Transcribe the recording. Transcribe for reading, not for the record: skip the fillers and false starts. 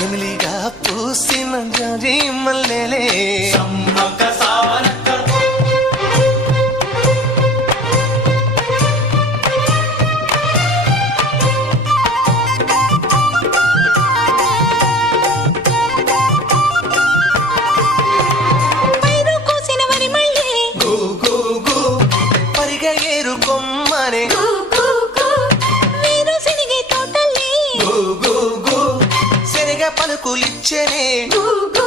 జమిలిగా పూసిన జాజి మల్లెలే సమ్మక్క సావనక్క పైరు కోసిన వరి మళ్ళీ గు గు గు పరిగె ఏరు కొమ్మనే కు కు కు వీరు సినిగే తోటల్లి గు గు గు సెరగ పలుకులిచ్చనే కు కు